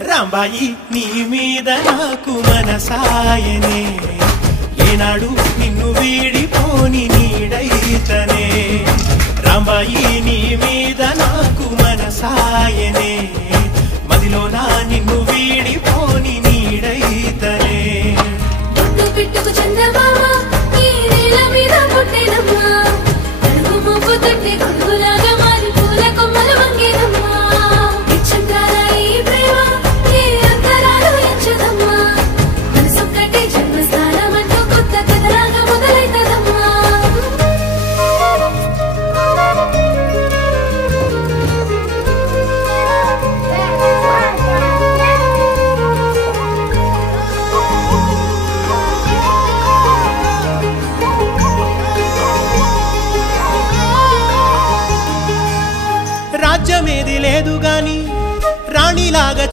రాంబాయి నీ మీద నాకు మనసాయనే ఏనాడు నిన్ను వీడిపోని నీడైతనే రాంబాయి నీ మీద నాకు మనసాయనే